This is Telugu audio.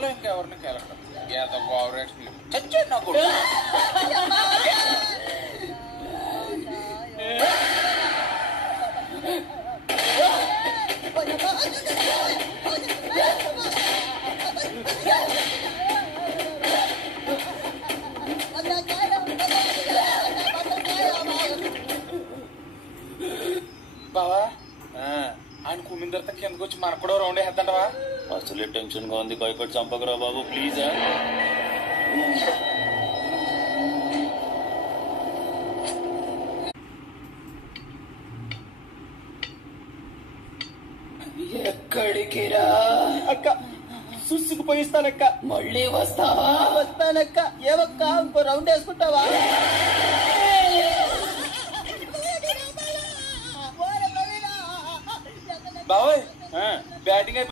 సభలో ఇంకెవరిని కెలకడం ఏదో ఓవరాక్షన్ చచ్చే నా కూడా బావా ఆయన కుమ్మిన తర్వాత కిందకు వచ్చి మనకు కూడా రౌండ్ వేద్దంటవా? అసలే టెన్షన్ గా ఉంది, భయపడి చంపకరా బాబు ప్లీజ్. ఎక్కడికి రా అక్క సుసుకుపోయిస్తానక్క. మళ్ళీ వస్తావా? వస్తానక్క. ఏవక్క ఇంకో రౌండ్ వేసుకుంటావా? బావోయ్ బ్యాటింగ్